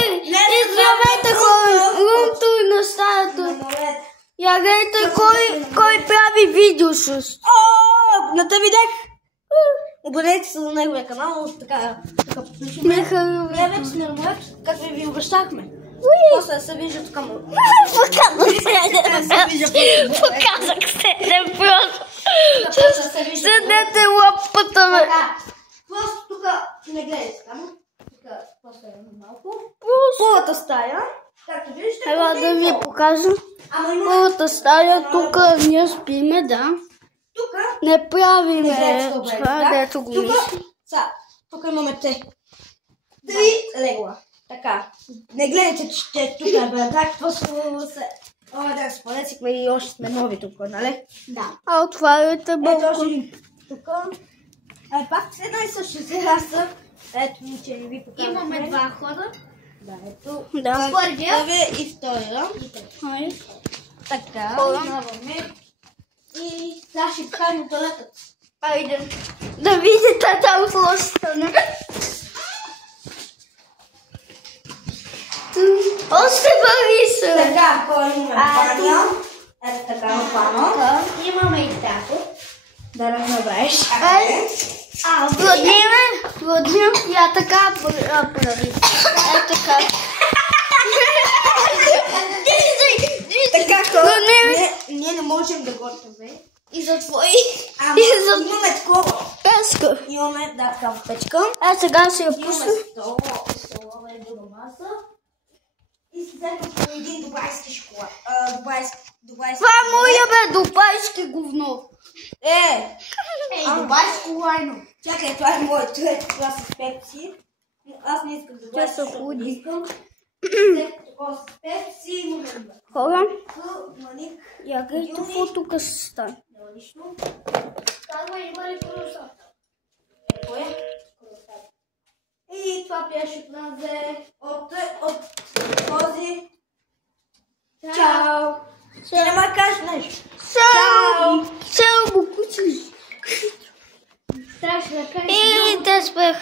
Здравейте хора, Румто и на стаята. Я гледайте кой прави видео с... Не те видях! Обърнете се за неговия канал, така приключваме. Ние вече сме на моят, както ви обещахме. После се вижда тук му. Показах се, не просто. Седнете лапата, бе. Просто тук не гледайте само. Тук после малко. Пълната стая. Както виждате. Ела да ви покажа. Пълната стая, тук ние спиме, да. Не правиме това, дето го мисли. Тук имаме те. Три легла. Така. Не гледайте, че тук е брадак. Просто се... да, спалецихме и още сме нови тук, нали? Да. А отваряйте балкон. Ето още един тук. Пак една и съща тераса. Ето, че не ви показваме. Имаме два хода. Да, ето. Да. Първия и втория. Така. Минаваме. И сега ще покажем туалетът. Айде. Да видите там с лошата. Още върви се. Така, имаме паня. Ето така пано. Имаме и тако. Да разновеш. Владимир, я така прави. Ето така. Така хора, ние не можем да готвим. И за твои. Имаме такова. Песка. Имаме, да, такава печка. Сега си я пусна. Имаме столова и друга маса. И след това един дубайски шоколад. Това е моя, бе, дубайски говно. Дубайско лайно. Чакай, това е моето. Ето това с пепси. Аз не искам дубайско шоколад. Не искам. Това с пепси. Хора, я гледай какво тук се стане. И това беше от този. Чао! Ти не ма кажеш нещо. Чао! Чао, букучиш. Трябваше да кажеш. И те спех.